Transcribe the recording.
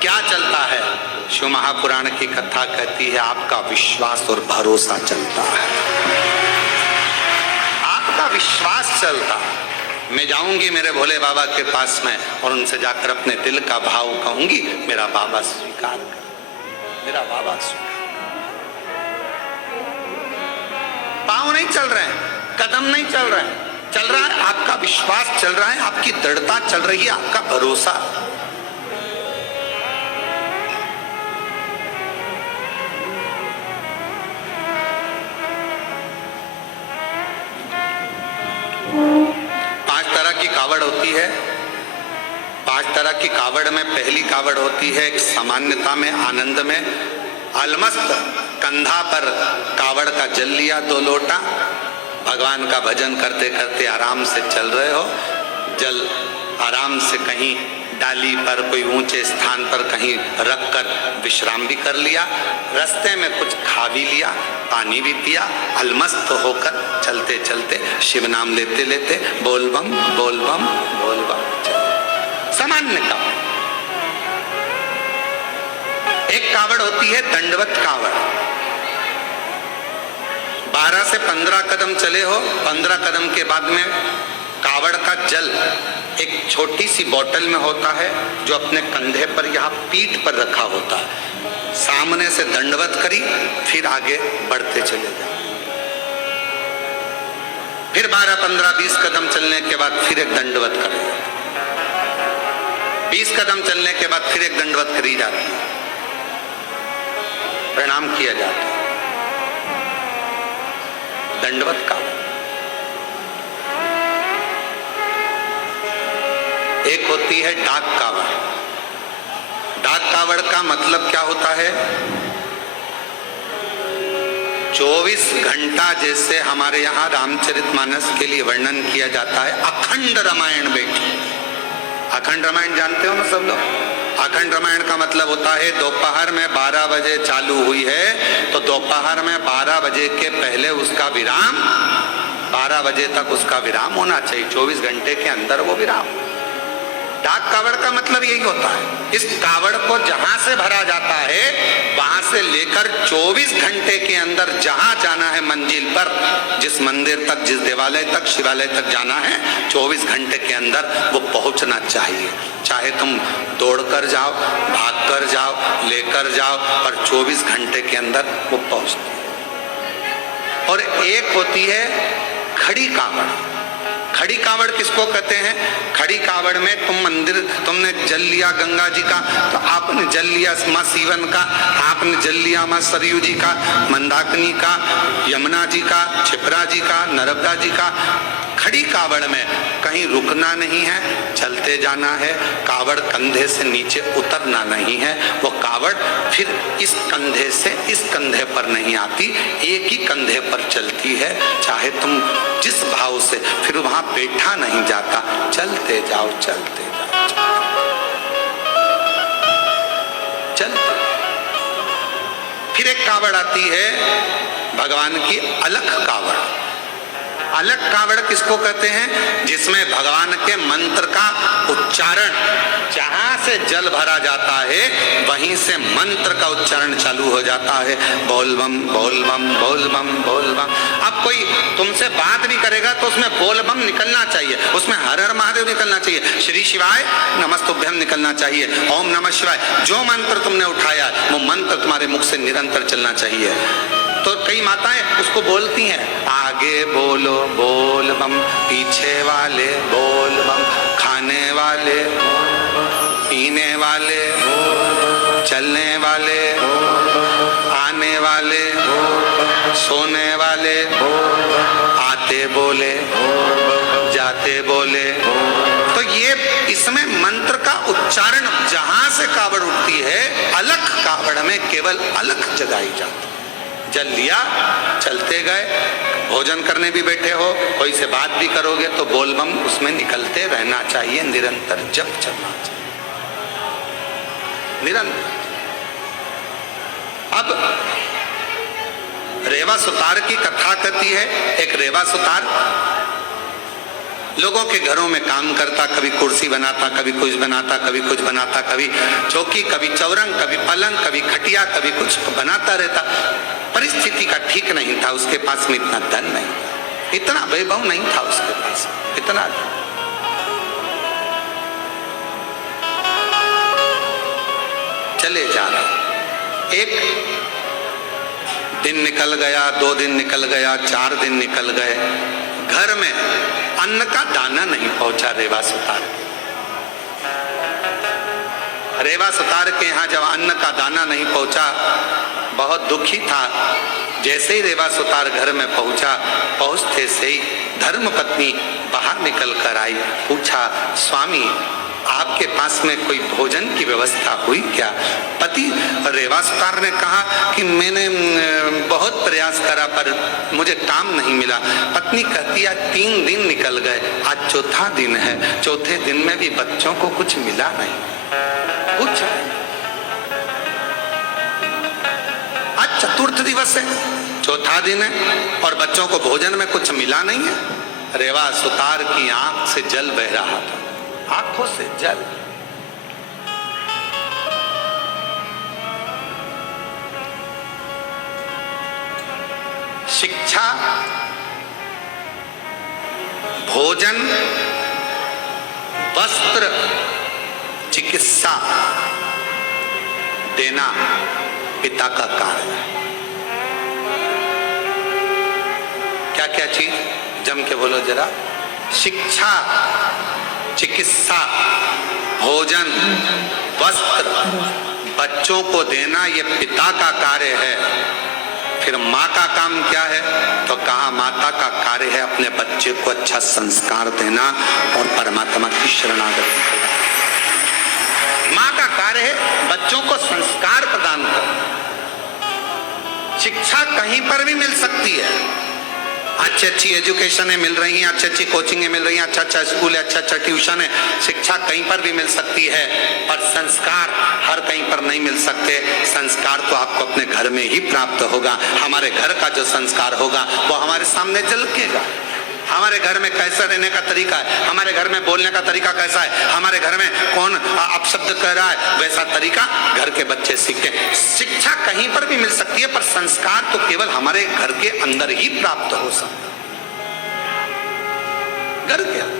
क्या चलता है? शिव महापुराण की कथा कहती है आपका विश्वास और भरोसा चलता है, आपका विश्वास चलता। मैं जाऊंगी मेरे भोले बाबा के पास में और उनसे जाकर अपने दिल का भाव कहूंगी, मेरा बाबा स्वीकार कर, मेरा बाबा स्वीकार। पांव नहीं चल रहे हैं, कदम नहीं चल रहे हैं, चल रहा है आपका विश्वास, चल रहा है आपकी दृढ़ता, चल रही है आपका भरोसा। पांच तरह की कावड़ होती है। पांच तरह की कावड़ में पहली कावड़ होती है एक सामान्यता में, आनंद में, अलमस्त, कंधा पर कावड़ का जल लिया 2 लोटा, भगवान का भजन करते करते आराम से चल रहे हो, जल आराम से कहीं डाली पर कोई ऊंचे स्थान पर कहीं रख कर विश्राम भी कर लिया, रास्ते में कुछ खा भी लिया, पानी भी पिया, अलमस्त होकर चलते चलते शिव नाम लेते लेते बोल बम बोल बम बोल बम। सामान्य कावड़। एक कावड़ होती है दंडवत कावड़। 12 से 15 कदम चले हो, 15 कदम के बाद में कावड़ का जल एक छोटी सी बोतल में होता है जो अपने कंधे पर यहाँ पीठ पर रखा होता है। सामने से दंडवत करी, फिर आगे बढ़ते चले गए। फिर 12, 15, 20 कदम चलने के बाद फिर एक दंडवत करी, 20 कदम चलने के बाद फिर एक दंडवत करी जाती है, प्रणाम किया जाता है। दंडवत कावड़। एक होती है डाक कावड़। डाक कावड़ का मतलब क्या होता है? 24 घंटा जैसे हमारे यहाँ रामचरितमानस के लिए वर्णन किया जाता है, अखंड रामायण बैठी। अखंड रामायण जानते हो ना सब लोग? अखंड रामायण का मतलब होता है दोपहर में 12 बजे चालू हुई है तो दोपहर में 12 बजे के पहले उसका विराम, 12 बजे तक उसका विराम होना चाहिए, 24 घंटे के अंदर वो विराम। डाक कावड़ का मतलब यही होता है। इस कावड़ को जहां से भरा जाता है वहां से लेकर 24 घंटे के अंदर जहां जाना है मंजिल पर, जिस मंदिर तक, जिस देवालय तक, शिवालय तक जाना है, 24 घंटे के अंदर वो पहुंचना चाहिए। चाहे तुम दौड़कर जाओ, भागकर जाओ, लेकर जाओ, पर 24 घंटे के अंदर वो पहुंचती है। और एक होती है खड़ी कावड़। खड़ी कावड़ किसको कहते हैं? खड़ी कावड़ में तुम मंदिर, तुमने जल लिया गंगा जी का तो आपने जल लिया माँ सीवन का, आपने जल लिया माँ सरयू जी का, मंदाकिनी का, यमुना जी का, क्षिप्रा जी का, नर्मदा जी का। खड़ी कावड़ में कहीं रुकना नहीं है, चलते जाना है, कावड़ कंधे से नीचे उतरना नहीं है। वो कावड़ फिर इस कंधे से इस कंधे पर नहीं आती, एक ही कंधे पर चलती है। चाहे तुम जिस भाव से, फिर वहां बैठा नहीं जाता, चलते जाओ चलते जाओ चलते। फिर एक कावड़ आती है भगवान की अलख कावड़। अलख कावड़ किसको कहते हैं? जिसमें भगवान के मंत्र का उच्चारण, जहां से जल भरा जाता है वहीं से मंत्र का उच्चारण चालू हो जाता है, बोल बम बोल बम बोल बम बोल बम। अब कोई तुमसे बात भी करेगा तो उसमें बोल बम निकलना चाहिए, उसमें हर हर महादेव निकलना चाहिए, श्री शिवाय नमस्तुभ्यम निकलना चाहिए, ओम नमः शिवाय। जो मंत्र तुमने उठाया वो मंत्र तुम्हारे मुख से निरंतर चलना चाहिए। तो कई माताएं उसको बोलती हैं, आगे बोलो बोल बम, पीछे वाले बोल बम, खाने वाले, पीने वाले, चलने वाले, आने वाले, सोने वाले, आते बोले, जाते बोले। तो ये इसमें मंत्र का उच्चारण जहां से कावड़ उठती है, अलख कावड़ में केवल अलख जगाई जाती। जल लिया, चलते गए, भोजन करने भी बैठे हो, कोई से बात भी करोगे तो बोल बम उसमें निकलते रहना चाहिए, निरंतर जप चलना चाहिए, निरंतर। अब रेवा सुतार की कथा कहती है। एक रेवा सुतार लोगों के घरों में काम करता, कभी कुर्सी बनाता, कभी कुछ बनाता, कभी कुछ बनाता, कभी चौकी, कभी चौरंग, कभी पलंग, कभी खटिया, कभी कुछ बनाता रहता। परिस्थिति का ठीक नहीं था, उसके पास में इतना धन नहीं, इतना वैभव नहीं था उसके पास, इतना चले जा रहा। एक दिन निकल गया, 2 दिन निकल गया, 4 दिन निकल गए, घर में अन्न का दाना नहीं पहुंचा रेवा सुतार के। रेवा सुतार के यहाँ जब अन्न का दाना नहीं पहुंचा, बहुत दुखी था। जैसे ही रेवा सुतार घर में पहुंचा, पहुंचते से ही धर्म पत्नी बाहर निकल कर आई, पूछा, स्वामी आपके पास में कोई भोजन की व्यवस्था हुई क्या? पति रेवा सुतार ने कहा कि मैंने बहुत प्रयास करा पर मुझे काम नहीं मिला। पत्नी कहती है 3 दिन निकल गए, आज चौथा दिन है, चौथे दिन में भी बच्चों को कुछ मिला नहीं, कुछ। आज चतुर्थ दिवस है, चौथा दिन है और बच्चों को भोजन में कुछ मिला नहीं है। रेवा सुतार की आंख से जल बह रहा था, आंखों से जल। शिक्षा, भोजन, वस्त्र, चिकित्सा देना पिता का कार्य है। क्या क्या चीज? जम के बोलो जरा। शिक्षा, चिकित्सा, भोजन, वस्त्र, बच्चों को देना ये पिता का कार्य है। फिर माँ का काम क्या है? तो कहा माता का कार्य है अपने बच्चे को अच्छा संस्कार देना और परमात्मा की शरणागति करना। माँ का कार्य है बच्चों को संस्कार प्रदान करना। शिक्षा कहीं पर भी मिल सकती है, अच्छी अच्छी एजुकेशन मिल रही हैं, अच्छी अच्छी कोचिंग मिल रही हैं, अच्छा अच्छा स्कूल है, अच्छा अच्छा ट्यूशन है, शिक्षा कहीं पर भी मिल सकती है, पर संस्कार हर कहीं पर नहीं मिल सकते। संस्कार तो आपको अपने घर में ही प्राप्त होगा। हमारे घर का जो संस्कार होगा वो हमारे सामने झलकेगा। हमारे घर में कैसा रहने का तरीका है, हमारे घर में बोलने का तरीका कैसा है, हमारे घर में कौन अपशब्द कह रहा है, वैसा तरीका घर के बच्चे सीखते हैं। शिक्षा कहीं पर भी मिल सकती है, पर संस्कार तो केवल हमारे घर के अंदर ही प्राप्त हो सकता है, घर के अंदर।